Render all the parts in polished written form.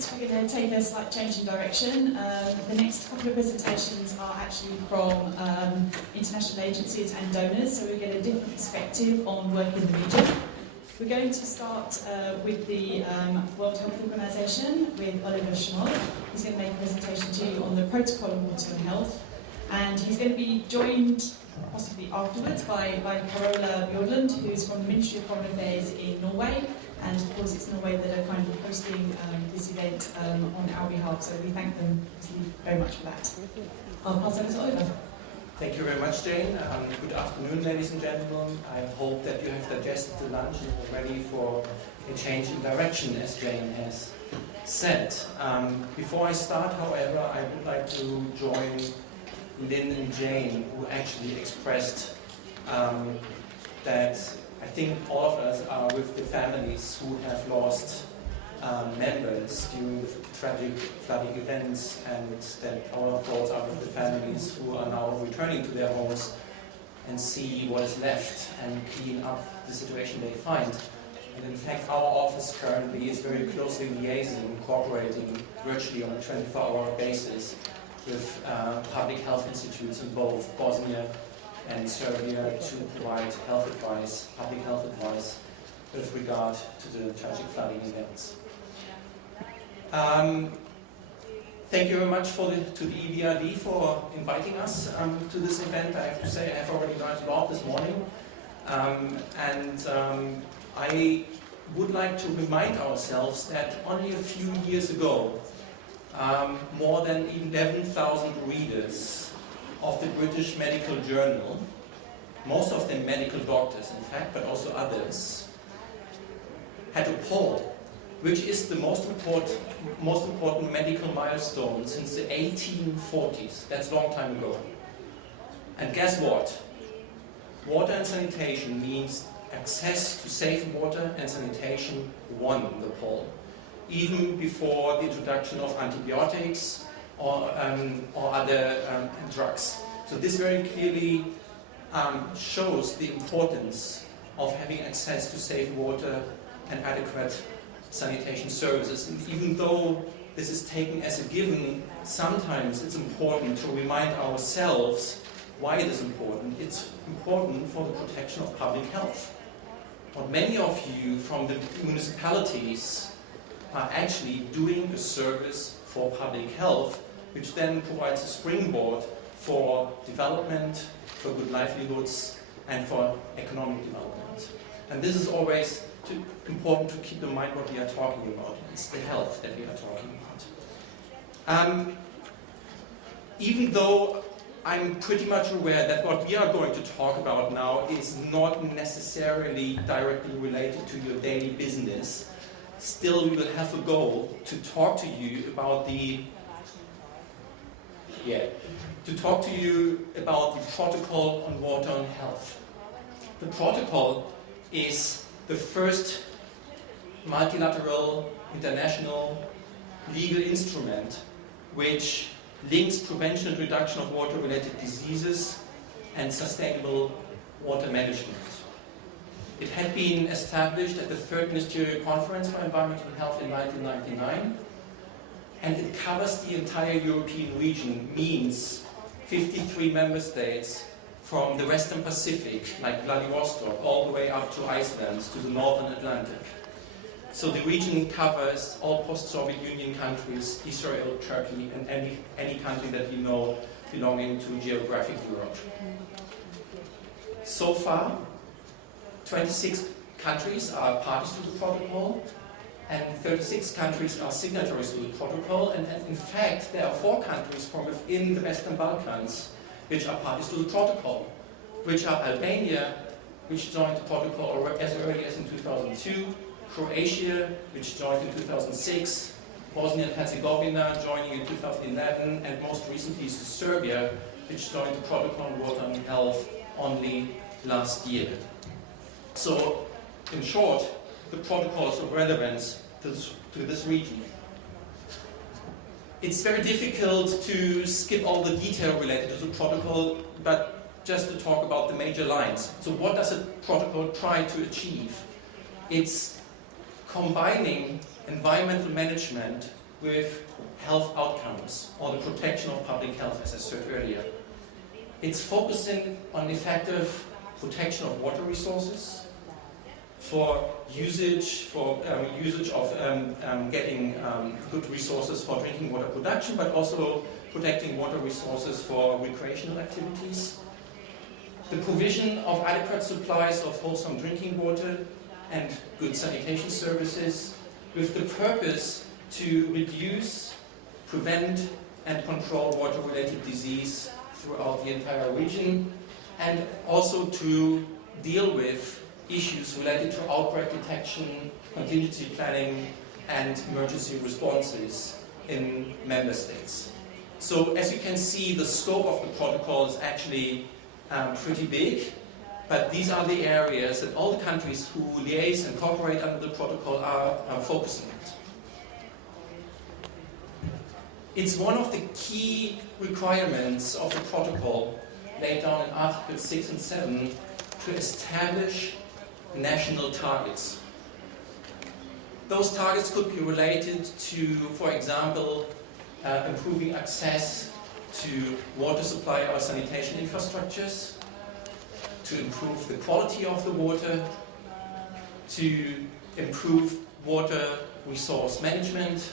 We're going to take a slight change in direction. The next couple of presentations are actually from international agencies and donors, so we get a different perspective on work in the region. We're going to start with the World Health Organization with Oliver Schmoll. He's going to make a presentation to you on the protocol on water and health, and he's going to be joined possibly afterwards by Carola Bjorlund, who's from the Ministry of Foreign Affairs in Norway. And of course, it's Norway that are kind of hosting this event on our behalf, so we thank them very much for that. I'll pass over to Oliver. Thank you very much, Jane. Good afternoon, ladies and gentlemen. I hope that you have digested the lunch and are ready for a change in direction, as Jane has said. Before I start, however, I would like to join Lynn and Jane, who actually expressed that I think all of us are with the families who have lost members during the tragic flooding events, and that our thoughts are with the families who are now returning to their homes and see what is left and clean up the situation they find. And in fact, our office currently is very closely liaising, cooperating virtually on a 24-hour basis with public health institutes in both Bosnia and Serbia to provide health advice, public health advice, with regard to the tragic flooding events. Thank you very much to the EBRD for inviting us to this event. I have to say I have already learned a lot this morning, I would like to remind ourselves that only a few years ago, more than 11,000 readers of the British Medical Journal, most of them medical doctors in fact, but also others, had a poll, which is the most important medical milestone since the 1840s. That's a long time ago. And guess what? Water and sanitation means access to safe water and sanitation won the poll, even before the introduction of antibiotics or other drugs. So this very clearly shows the importance of having access to safe water and adequate sanitation services. And even though this is taken as a given, sometimes it's important to remind ourselves why it is important. It's important for the protection of public health. But many of you from the municipalities are actually doing a service for public health, which then provides a springboard for development, for good livelihoods, and for economic development. And this is always important to keep in mind what we are talking about. It's the health that we are talking about. Even though I'm pretty much aware that what we are going to talk about now is not necessarily directly related to your daily business, still we will have a goal to talk to you about the protocol on water and health. The protocol is the first multilateral international legal instrument which links prevention and reduction of water-related diseases and sustainable water management. It had been established at the Third Ministerial Conference for Environmental Health in 1999, and it covers the entire European region, means 53 member states from the Western Pacific, like Vladivostok, all the way up to Iceland, to the Northern Atlantic. So the region covers all post-Soviet Union countries, Israel, Turkey, and any country that you know belonging to geographic Europe. So far, 26 countries are parties to the protocol, and 36 countries are signatories to the protocol, and in fact there are 4 countries from within the Western Balkans which are parties to the protocol, which are Albania, which joined the protocol as early as in 2002, Croatia, which joined in 2006, Bosnia and Herzegovina joining in 2011, and most recently Serbia, which joined the protocol on water and health only last year. So, in short, the protocol is of relevance to this region. It's very difficult to skip all the detail related to the protocol, but just to talk about the major lines. So what does a protocol try to achieve? It's combining environmental management with health outcomes or the protection of public health, as I said earlier. It's focusing on effective protection of water resources for usage of getting good resources for drinking water production, but also protecting water resources for recreational activities. The provision of adequate supplies of wholesome drinking water and good sanitation services with the purpose to reduce, prevent and control water-related disease throughout the entire region, and also to deal with issues related to outbreak detection, contingency planning and emergency responses in member states. So as you can see, the scope of the protocol is actually pretty big, but these are the areas that all the countries who liaise and cooperate under the protocol are focusing on. It's one of the key requirements of the protocol laid down in Articles 6 and 7 to establish national targets. Those targets could be related to, for example, improving access to water supply or sanitation infrastructures, to improve the quality of the water, to improve water resource management,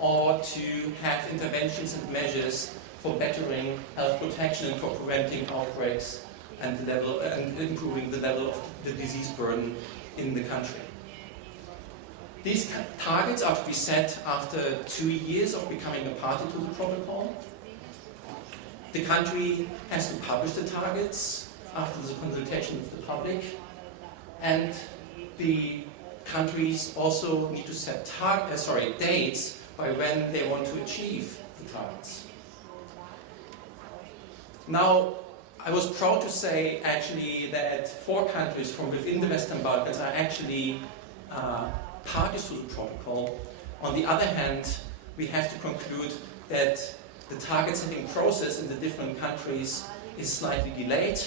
or to have interventions and measures for bettering health protection and for preventing outbreaks and improving the level of the disease burden in the country. These targets are to be set after 2 years of becoming a party to the protocol. The country has to publish the targets after the consultation with the public, and the countries also need to set dates by when they want to achieve the targets. Now, I was proud to say actually that 4 countries from within the Western Balkans are actually parties to the protocol. On the other hand, we have to conclude that the target setting process in the different countries is slightly delayed,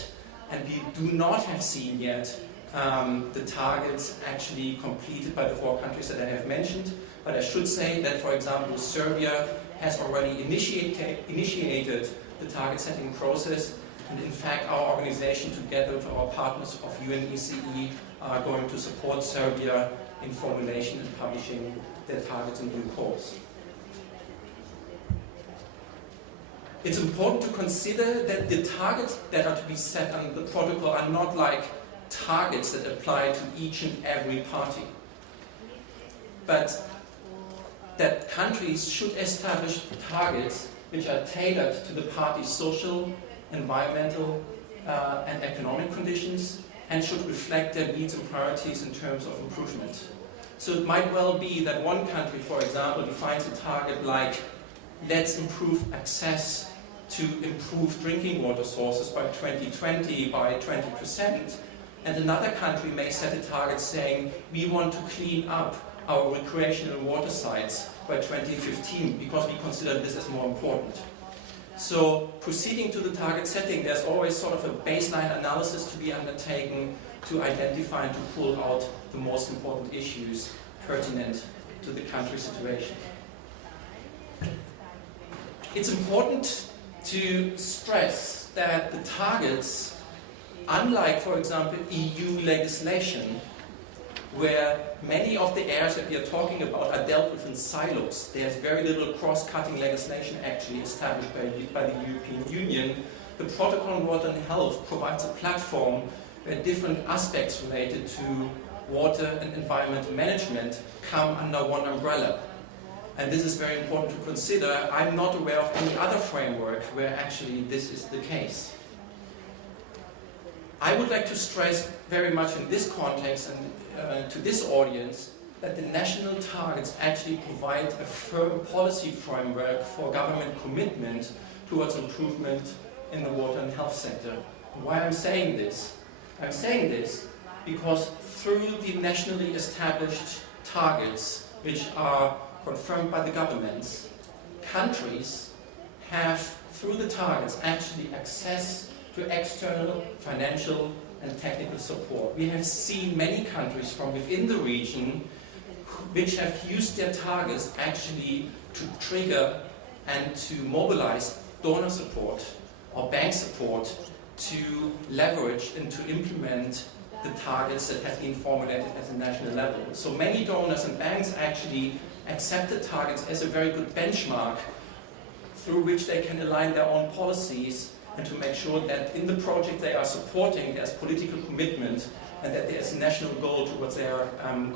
and we do not have seen yet the targets actually completed by the 4 countries that I have mentioned. But I should say that, for example, Serbia has already initiated the target setting process, and in fact our organization together with our partners of UNECE are going to support Serbia in formulation and publishing their targets in due course. It's important to consider that the targets that are to be set under the protocol are not like targets that apply to each and every party, but that countries should establish targets which are tailored to the party's social, environmental, and economic conditions, and should reflect their needs and priorities in terms of improvement. So it might well be that one country, for example, defines a target like, let's improve access to improved drinking water sources by 2020 by 20%, and another country may set a target saying, we want to clean up our recreational water sites by 2015 because we consider this as more important. So proceeding to the target setting, there's always sort of a baseline analysis to be undertaken to identify and to pull out the most important issues pertinent to the country situation. It's important to stress that the targets, unlike, for example, EU legislation, where many of the areas that we are talking about are dealt with in silos. There's very little cross-cutting legislation actually established by the European Union. The Protocol on Water and Health provides a platform where different aspects related to water and environmental management come under one umbrella. And this is very important to consider. I'm not aware of any other framework where actually this is the case. I would like to stress very much in this context and to this audience that the national targets actually provide a firm policy framework for government commitment towards improvement in the water and health sector. Why I'm saying this? I'm saying this because through the nationally established targets, which are confirmed by the governments, countries have, through the targets, actually access to external financial and technical support. We have seen many countries from within the region which have used their targets actually to trigger and to mobilize donor support or bank support to leverage and to implement the targets that have been formulated at the national level. So many donors and banks actually accept the targets as a very good benchmark through which they can align their own policies and to make sure that in the project they are supporting there's political commitment and that there's a national goal towards their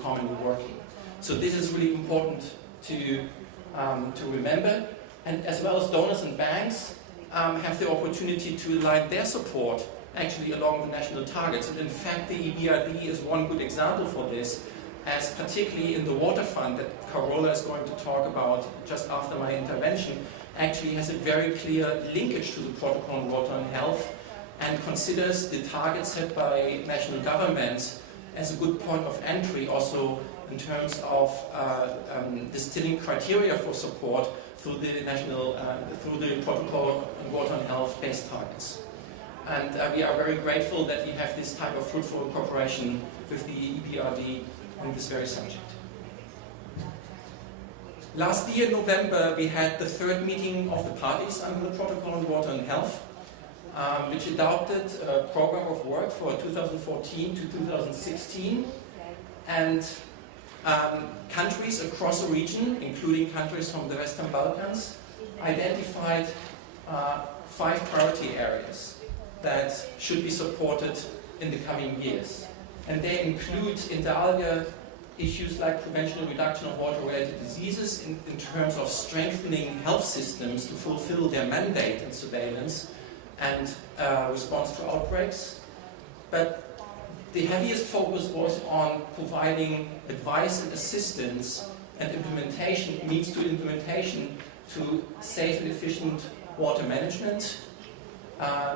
commonly working. So this is really important to remember, and as well as donors and banks have the opportunity to align their support actually along the national targets. And in fact, the EBRD is one good example for this, as particularly in the water fund that Carola is going to talk about just after my intervention, actually has a very clear linkage to the Protocol on Water and Health and considers the targets set by national governments as a good point of entry also in terms of distilling criteria for support through the Protocol on Water and Health based targets. And we are very grateful that we have this type of fruitful cooperation with the EBRD on this very subject. Last year in November we had the third meeting of the parties under the Protocol on Water and Health, which adopted a program of work for 2014 to 2016, and countries across the region, including countries from the Western Balkans, identified 5 priority areas that should be supported in the coming years. And they include, inter alia, issues like prevention and reduction of water-related diseases in terms of strengthening health systems to fulfill their mandate in surveillance and response to outbreaks. But the heaviest focus was on providing advice and assistance and implementation, means to implementation, to safe and efficient water management,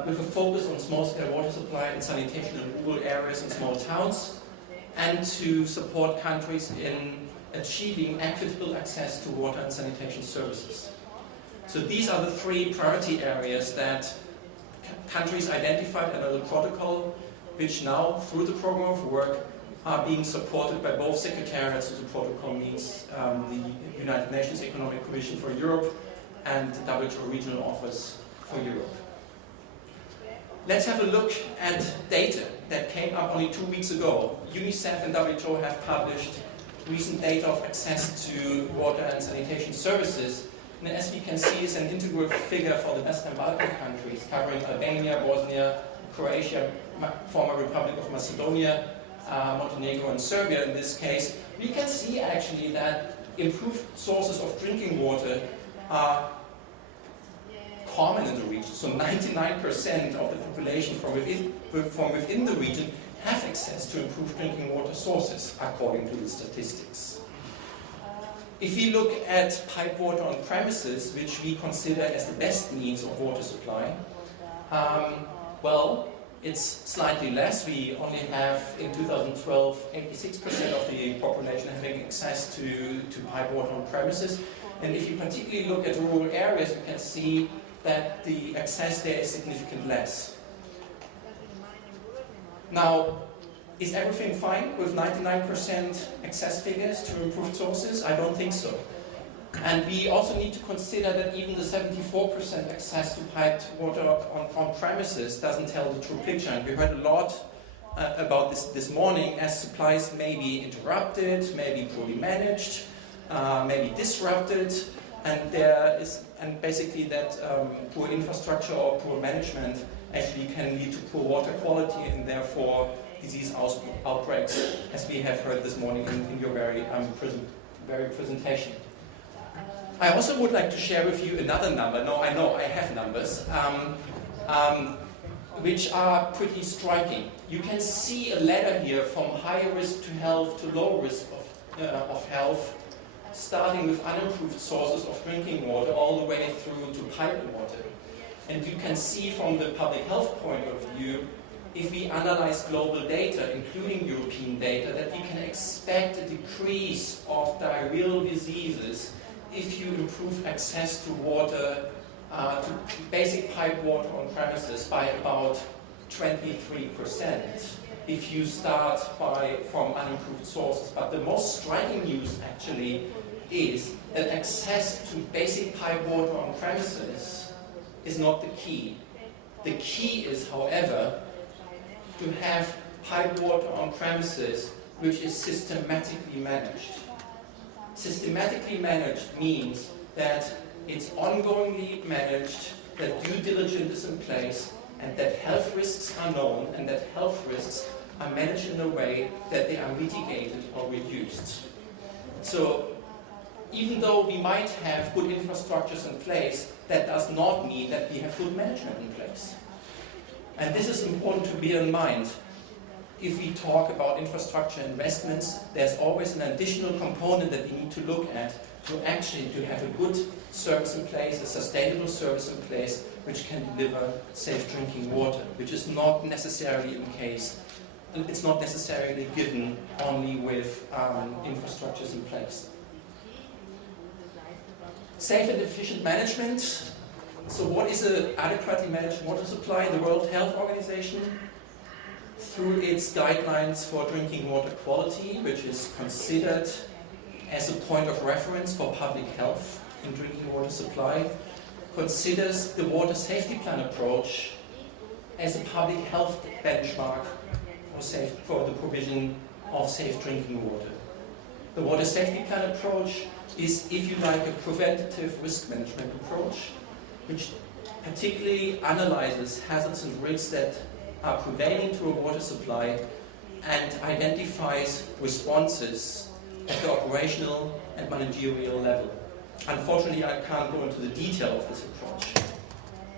with a focus on small-scale water supply and sanitation in rural areas and small towns, and to support countries in achieving equitable access to water and sanitation services. So these are the 3 priority areas that countries identified under the protocol, which now, through the program of work, are being supported by both secretariats of the protocol, means the United Nations Economic Commission for Europe and the WHO Regional Office for Europe. Let's have a look at data that came up only 2 weeks ago. UNICEF and WHO have published recent data of access to water and sanitation services. And as we can see, it's an integral figure for the Western Balkan countries, covering Albania, Bosnia, Croatia, former Republic of Macedonia, Montenegro and Serbia in this case. We can see actually that improved sources of drinking water are common in the region. So 99% of the population from within the region have access to improved drinking water sources, according to the statistics. If we look at pipe water on premises, which we consider as the best means of water supply, well, it's slightly less. We only have, in 2012, 86% of the population having access to pipe water on premises. And if you particularly look at rural areas, you can see that the access there is significantly less. Now, is everything fine with 99% access figures to improved sources? I don't think so. And we also need to consider that even the 74% access to piped water on premises doesn't tell the true picture. And we heard a lot about this morning, as supplies may be interrupted, may be poorly managed, may be disrupted, and basically that poor infrastructure or poor management actually can lead to poor water quality and therefore disease outbreaks, as we have heard this morning in your very presentation. I also would like to share with you another number. No, I know I have numbers, which are pretty striking. You can see a ladder here from higher risk to health to low risk of health, starting with unimproved sources of drinking water all the way through to piped water. And you can see from the public health point of view, if we analyze global data, including European data, that we can expect a decrease of diarrheal diseases if you improve access to water, to basic pipe water on premises by about 23%. if you start from unimproved sources. But the most striking news actually is that access to basic pipe water on premises is not the key. The key is, however, to have pipe water on premises which is systematically managed. Systematically managed means that it's ongoingly managed, that due diligence is in place, and that health risks are known, and that health risks are managed in a way that they are mitigated or reduced. So, even though we might have good infrastructures in place, that does not mean that we have good management in place. And this is important to bear in mind. If we talk about infrastructure investments, there's always an additional component that we need to look at to have a good service in place, a sustainable service in place, which can deliver safe drinking water, which is not necessarily in case, it's not necessarily given only with infrastructures in place. Safe and efficient management. So what is an adequately managed water supply? The World Health Organization, through its guidelines for drinking water quality, which is considered as a point of reference for public health in drinking water supply, considers the water safety plan approach as a public health benchmark for the provision of safe drinking water. The water safety plan approach is, if you like, a preventative risk management approach, which particularly analyzes hazards and risks that are prevailing to a water supply and identifies responses at the operational and managerial level. Unfortunately, I can't go into the detail of this approach.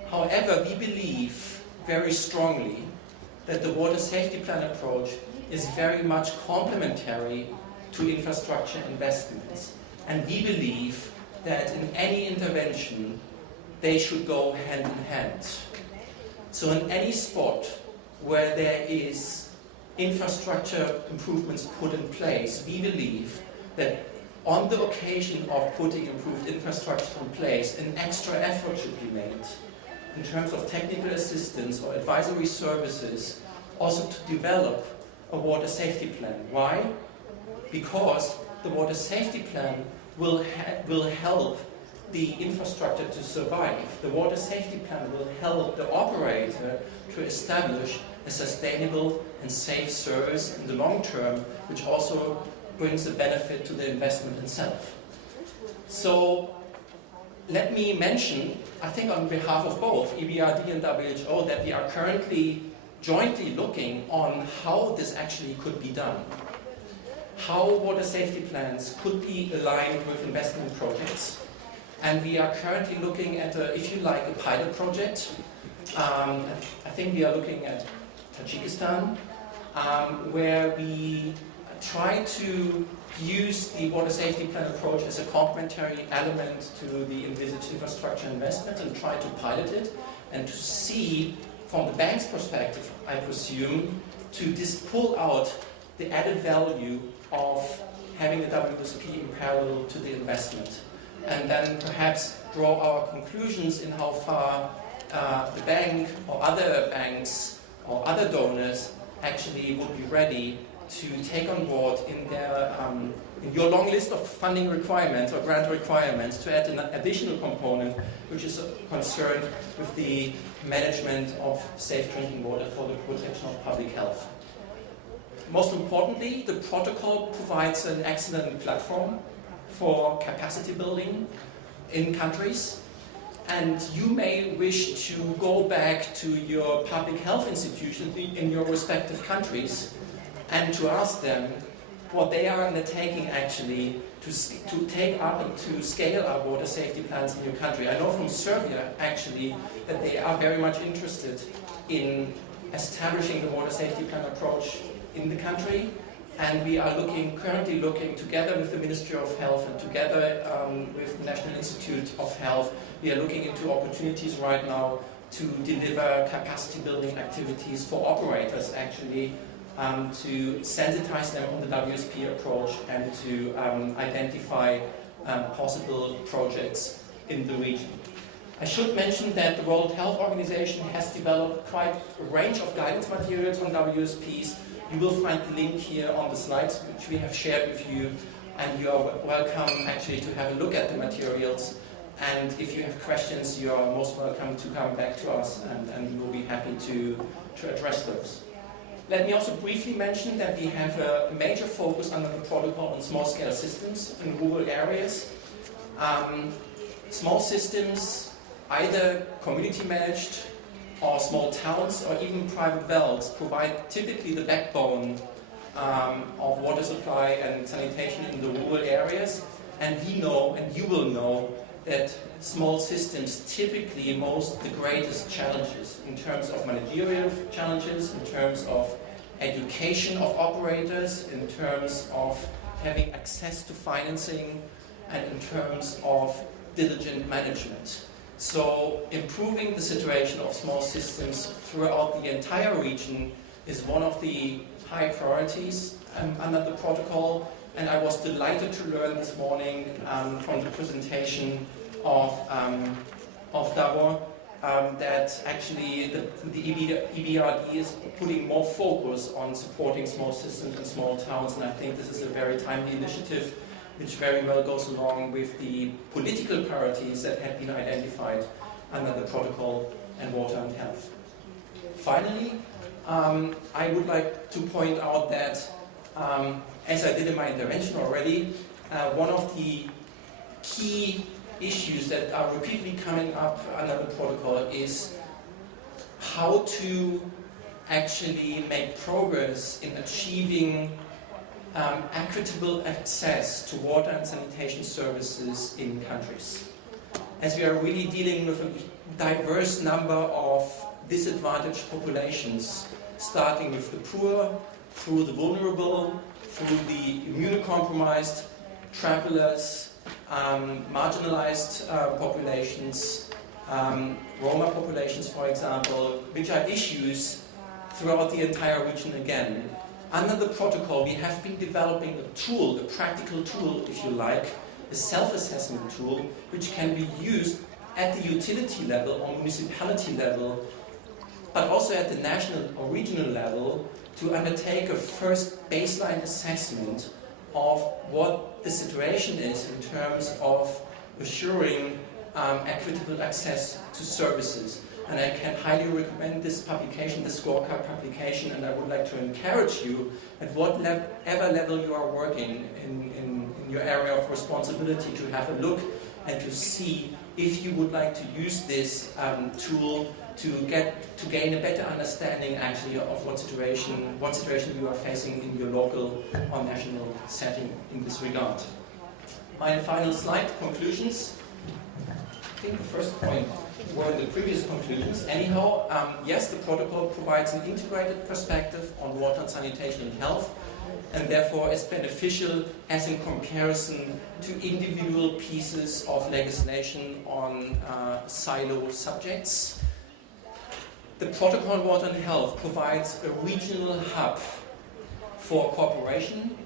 However, we believe very strongly that the water safety plan approach is very much complementary to infrastructure investments. And we believe that in any intervention, they should go hand in hand. So in any spot where there is infrastructure improvements put in place, we believe that on the occasion of putting improved infrastructure in place, an extra effort should be made in terms of technical assistance or advisory services, also to develop a water safety plan. Why? Because the water safety plan will help the infrastructure to survive. The water safety plan will help the operator to establish a sustainable and safe service in the long term, which also brings a benefit to the investment itself. So let me mention, I think on behalf of both EBRD and WHO, that we are currently jointly looking on how this actually could be done. How water safety plans could be aligned with investment projects. And we are currently looking at, if you like, a pilot project. I think we are looking at Tajikistan, where we try to use the water safety plan approach as a complementary element to the envisaged infrastructure investment and try to pilot it and to see, from the bank's perspective, I presume, to pull out the added value of having the WSP in parallel to the investment. And then perhaps draw our conclusions in how far the bank or other banks or other donors actually would be ready to take on board in your long list of funding requirements or grant requirements to add an additional component which is concerned with the management of safe drinking water for the protection of public health. Most importantly, the protocol provides an excellent platform for capacity building in countries, and you may wish to go back to your public health institutions in your respective countries and to ask them what they are undertaking actually to take up and to scale up water safety plans in your country. I know from Serbia actually that they are very much interested in establishing the water safety plan approach in the country. And we are currently looking together with the Ministry of Health and together with the National Institute of Health, we are looking into opportunities right now to deliver capacity building activities for operators actually, to sensitize them on the WSP approach and to identify possible projects in the region. I should mention that the World Health Organization has developed quite a range of guidance materials on WSPs You will find the link here on the slides which we have shared with you, and you are welcome actually to have a look at the materials. And if you have questions, you are most welcome to come back to us, and we will be happy to address those. Let me also briefly mention that we have a major focus under the protocol on small-scale systems in rural areas. Small systems, either community managed or small towns or even private wells, provide typically the backbone of water supply and sanitation in the rural areas. And we know, and you will know, that small systems typically pose the greatest challenges in terms of managerial challenges, in terms of education of operators, in terms of having access to financing, and in terms of diligent management. So improving the situation of small systems throughout the entire region is one of the high priorities under the protocol, and I was delighted to learn this morning from the presentation of Davor that actually the EBRD is putting more focus on supporting small systems and small towns, and I think this is a very timely initiative which very well goes along with the political priorities that have been identified under the protocol and water and health. Finally, I would like to point out that, as I did in my intervention already, one of the key issues that are repeatedly coming up under the protocol is how to actually make progress in achieving equitable access to water and sanitation services in countries. As we are really dealing with a diverse number of disadvantaged populations, starting with the poor, through the vulnerable, through the immunocompromised, travelers, marginalized populations, Roma populations, for example, which are issues throughout the entire region again. Under the protocol, we have been developing a tool, a practical tool, if you like, a self-assessment tool, which can be used at the utility level or municipality level, but also at the national or regional level, to undertake a first baseline assessment of what the situation is in terms of assuring equitable access to services. And I can highly recommend this publication, the scorecard publication, and I would like to encourage you, at whatever level you are working in your area of responsibility, to have a look and to see if you would like to use this tool to gain a better understanding actually of what situation you are facing in your local or national setting in this regard. My final slide, conclusions. I think the first point were the previous conclusions. Anyhow, yes, the protocol provides an integrated perspective on water and sanitation and health, and therefore is beneficial as in comparison to individual pieces of legislation on silo subjects. The protocol on water and health provides a regional hub for cooperation,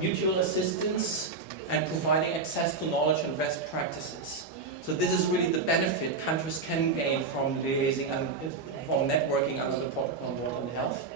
mutual assistance, and providing access to knowledge and best practices. So this is really the benefit countries can gain from liaising and from networking under the protocol on water and health.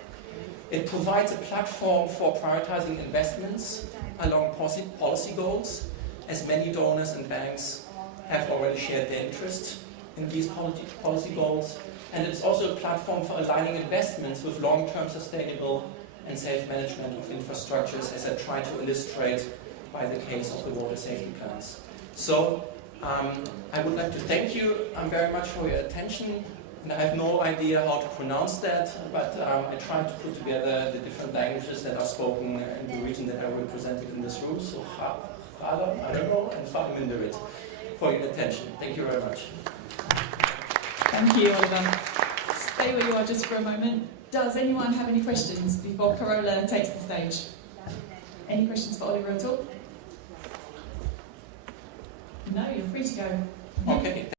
It provides a platform for prioritizing investments along policy goals, as many donors and banks have already shared their interest in these policy goals. And it's also a platform for aligning investments with long-term sustainable and safe management of infrastructures, as I tried to illustrate by the case of the water safety plans. So I would like to thank you very much for your attention. And I have no idea how to pronounce that, but I tried to put together the different languages that are spoken in the region that are represented in this room. So I don't know, and Fahminderit for your attention. Thank you very much. Thank you, Oliver. Stay where you are just for a moment. Does anyone have any questions before Carola takes the stage? Any questions for Oliver at all? No, you're free to go. Okay.